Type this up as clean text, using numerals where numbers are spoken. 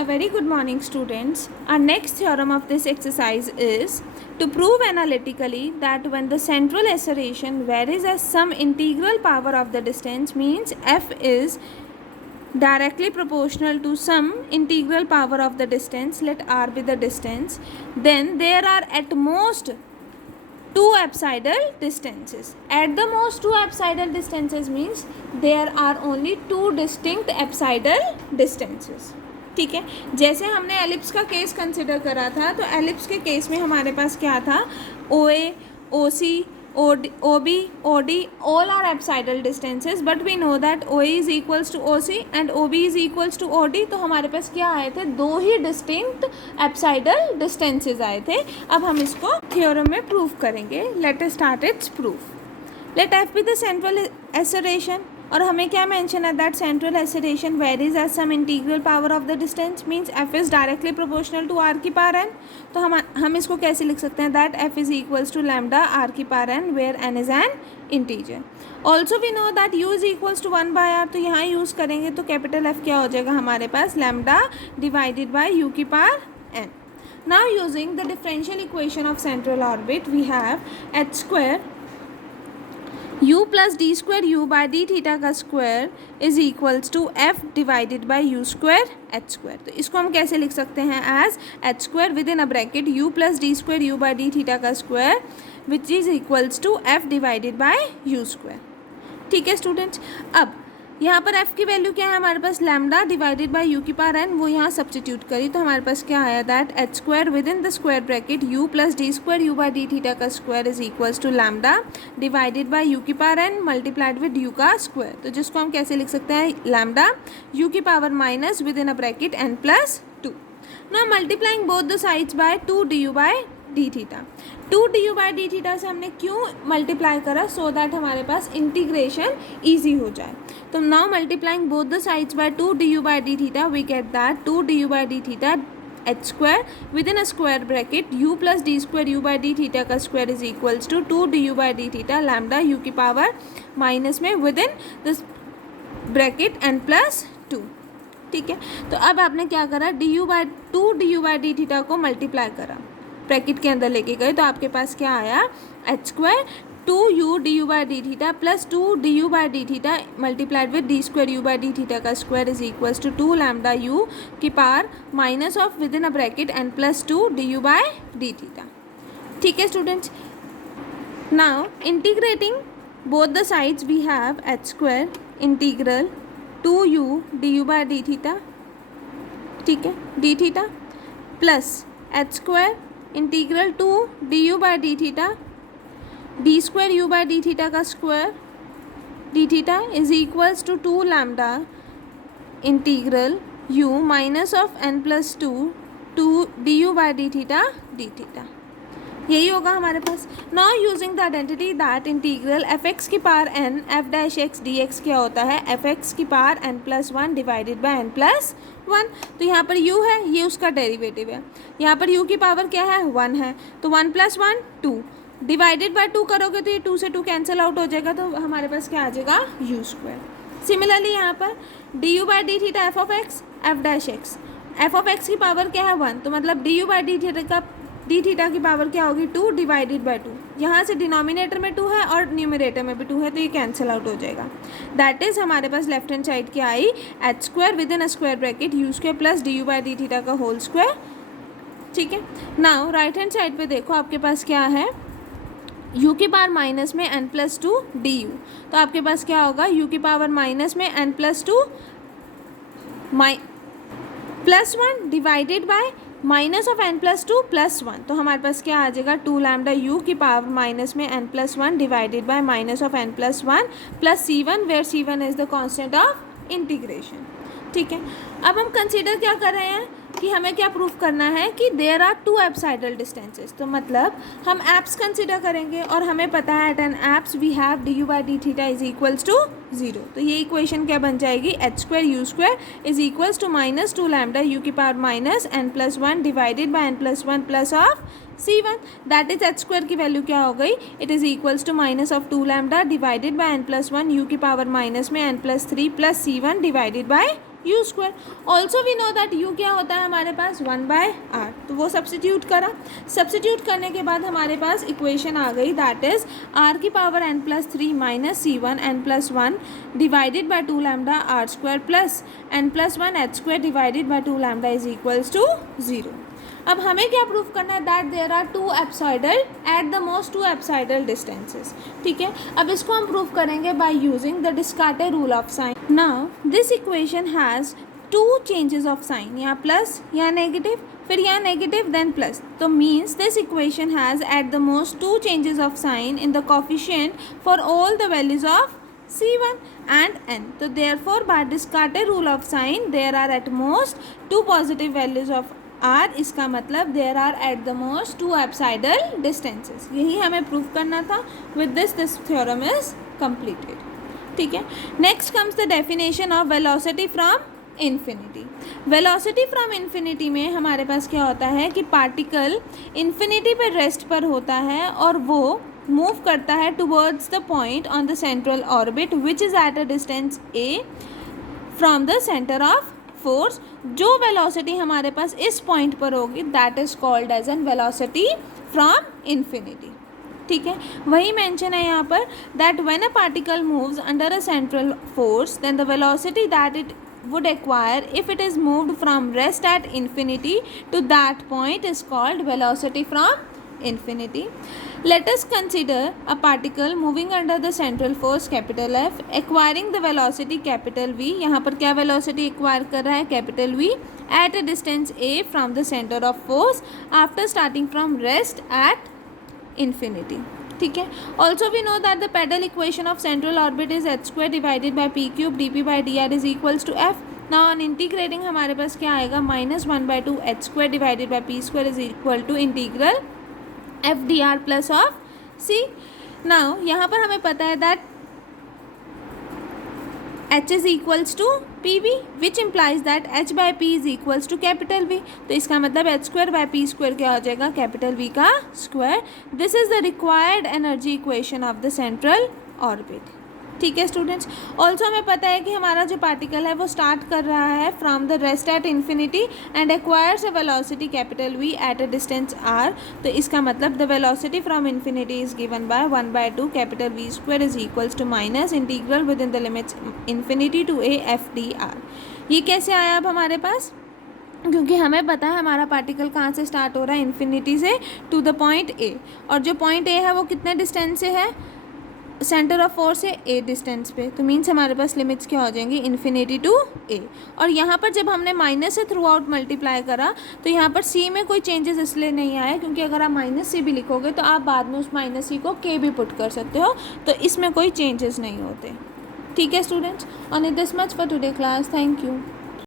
A very good morning, students. Our next theorem of this exercise is to prove analytically that when the central acceleration varies as some integral power of the distance, means f is directly proportional to some integral power of the distance, let r be the distance, then there are at most two apsidal distances. At the most two apsidal distances means there are only two distinct apsidal distances. ठीक है, जैसे हमने ellipse का case consider करा था, तो ellipse के case में हमारे पास क्या था, O A, O C, O B, O D, all are apsidal distances, but we know that O A is equals to O C and O B is equals to O D. तो हमारे पास क्या आए थे, दो ही distinct apsidal distances आए थे. अब हम इसको थ्योरम में प्रूव करेंगे. Let us start its proof. Let F be the central acceleration, और हमें क्या मेंशन है, that central acceleration varies as some integral power of the distance, means F is directly proportional to R की power N. तो हम इसको कैसे लिख सकते हैं, that F is equals to lambda R की power N where N is an integer. Also we know that U is equals to 1/r. तो यहाँ यूज़ करेंगे तो कैपिटल एफ क्या हो जाएगा हमारे पास, लैम्डा डिवाइडेड बाई यू की power N. Now using the differential equation of central orbit we have H square u plus D square U by D theta का square is equals to F divided by you square H square. तो इसको हम कैसे लिख सकते हैं, as H square within a bracket U plus D square U by D theta का square which is equals to F divided by you square. ठीक है स्टूडेंट्स, अब यहाँ पर f की वैल्यू क्या है हमारे पास, लैम्डा डिवाइडेड बाई यू की पावर n, वो यहाँ सब्सटीट्यूट करी तो हमारे पास क्या आया, that H square with in the square bracket U plus D square U by D theta का square is equals to lambda divided by U की power n multiplied with U का स्क्वायर. तो जिसको हम कैसे लिख सकते हैं, लैम्डा यू की power minus within a bracket n plus 2. Now multiplying both the sides by 2 D U by D theta. 2 D U by D theta से हमने क्यों मल्टीप्लाई करा, सो दैट हमारे पास इंटीग्रेशन ईजी हो जाए. तो now multiplying both the sides by 2 D U by D theta we get that 2 D U by D theta H square within a square bracket U plus D square U by D theta का square is equals to 2 D U by D theta lambda U की power minus में within this bracket N plus 2. ठीक है, तो अब आपने क्या करा, D U by 2 D U by D theta को मल्टीप्लाई करा, ब्रैकेट के अंदर लेके गए तो आपके पास क्या आया, H square 2u D U by D theta plus 2 D U by D theta multiplied with D square U by D theta का square is equals to 2 lambda U की power minus of within a bracket N plus 2 D U by D theta. ठीक है students, now integrating both the sides we have H square integral 2u D U by D theta, ठीक है, D theta plus H square integral 2 D U by D theta D square U by D theta का square D theta is equals to 2 lambda integral U minus of N plus 2 D U by D theta D theta. यही होगा हमारे पास. Now using the identity that integral f x की power n f dash x d x क्या होता है, f x की power n plus 1 divided by N plus 1. तो यहाँ पर u है, ये उसका डेरिवेटिव है, यहाँ पर u की पावर क्या है, 1 है, तो 1 प्लस 1 2 डिवाइडेड बाय 2 करोगे तो ये 2 से 2 कैंसिल आउट हो जाएगा, तो हमारे पास क्या आ जाएगा, यू स्क्वायर. सिमिलरली यहाँ पर D U by D theta F of x F dash x, F of x की पावर क्या है 1, तो मतलब D U by D theta की पावर क्या होगी 2 डिवाइडेड बाई 2. यहाँ से डिनोमिनेटर में 2 है और न्यूमरेटर में भी 2 है, तो ये कैंसिल आउट हो जाएगा. दैट इज़ हमारे पास लेफ्ट हैंड साइड क्या आई, H square within a square bracket U square plus D U by D theta का होल स्क्वायर. ठीक है, नाउ राइट हैंड साइड पे देखो आपके पास क्या है, u की पावर माइनस में n प्लस 2 डी यू. तो आपके पास क्या होगा, u की पावर माइनस में n plus 2 plus 1 divided by minus of n plus 2 plus 1. तो हमारे पास क्या आ जाएगा, 2 लैम्डा u की पावर माइनस में n plus 1 divided by minus of n plus 1 plus c1 where c1 is the constant of integration. ठीक है, अब हम कंसीडर क्या कर रहे हैं कि हमें क्या प्रूफ करना है कि देयर आर 2 एप्साइडल डिस्टेंसेस. तो मतलब हम एप्स कंसीडर करेंगे और हमें पता है at an apse we have D U by D theta is equals to 0. तो ये इक्वेशन क्या बन जाएगी, H square U square is equals to minus 2 lambda U की power minus N plus 1 divided by N plus 1 plus of c1. That is H square की value क्या हो गई, it is equals to minus of 2 lambda divided by N plus 1 u की power minus में n plus 3 plus c1 divided by you square. Also we know that u क्या होता है हमारे पास 1/r. तो वो सब्सटीट्यूट करा. सब्सटीट्यूट करने के बाद हमारे पास इक्वेशन आ गई that is r⁻n+3 minus c1 n+1 divided by 2 lambda R square plus n+1 h² divided by 2 lambda is equals to 0. अब हमें क्या प्रूव करना है that there are two apsidal at the most two apsidal distances. ठीक है, अब इसको हम प्रूव करेंगे by using the Descartes rule of sign. Now this equation has two changes of sign, यहाँ प्लस यहाँ नेगेटिव, फिर यहाँ नेगेटिव देन प्लस. तो means this equation has at the most two changes of sign in the coefficient for all the values of c1 and n. तो therefore by discarded rule of sign there are at most two positive values of r. इसका मतलब there are at the most two apsidal distances. यही हमें prove करना था. with this theorem is completed. ठीक है, next comes the definition of velocity from infinity. velocity from infinity में हमारे पास क्या होता है कि पार्टिकल infinity पे रेस्ट पर होता है और वो मूव करता है towards the point on the central orbit which is at a distance a from the centre of force. जो वेलोसिटी हमारे पास इस पॉइंट पर होगी that is called as an velocity from infinity. ठीक है, वही मेंशन है यहाँ पर that when a particle moves under a central force then the velocity that it would acquire if it is moved from rest at infinity to that point is called velocity from infinity. Let us consider a particle moving under the central force capital F acquiring the velocity capital V. यहाँ पर क्या velocity acquire कर रहा है capital V at a distance a from the center of force after starting from rest at infinity. ठीक है, also we know that the pedal equation of central orbit is h² divided by p³ dp/dr is equals to f. Now on integrating हमारे पास क्या आएगा -1/2 h² divided by p² is equal to integral f dr plus of c. Now यहाँ पर हमें पता है that h is equals to pv which implies that h by p is equals to capital V. तो इसका मतलब h² by p² क्या हो जाएगा कैपिटल V का square. This is the required energy equation of the central orbit. ठीक है students, also हमें पता है कि हमारा जो पार्टिकल है वो स्टार्ट कर रहा है from the rest at infinity and acquires a velocity capital V at a distance r. तो इसका मतलब the velocity from infinity is given by 1/2 capital V² is equals to minus integral with in the limits infinity to a f dr. ये कैसे आया अब हमारे पास, क्योंकि हमें पता है हमारा पार्टिकल कहाँ से स्टार्ट हो रहा है इन्फिनिटी से टू द पॉइंट a, और जो पॉइंट a है वो कितने डिस्टेंस से है सेंटर ऑफ फोर्स है a डिस्टेंस पे. तो मीन्स हमारे पास लिमिट्स क्या हो जाएंगी इन्फिनिटी टू a. और यहाँ पर जब हमने माइनस से थ्रू आउट मल्टीप्लाई करा तो यहाँ पर c में कोई चेंजेस इसलिए नहीं आए क्योंकि अगर आप -c भी लिखोगे तो आप बाद में उस -c को k भी पुट कर सकते हो, तो इसमें कोई चेंजेस नहीं होते. ठीक है students, on this much for today class. Thank you.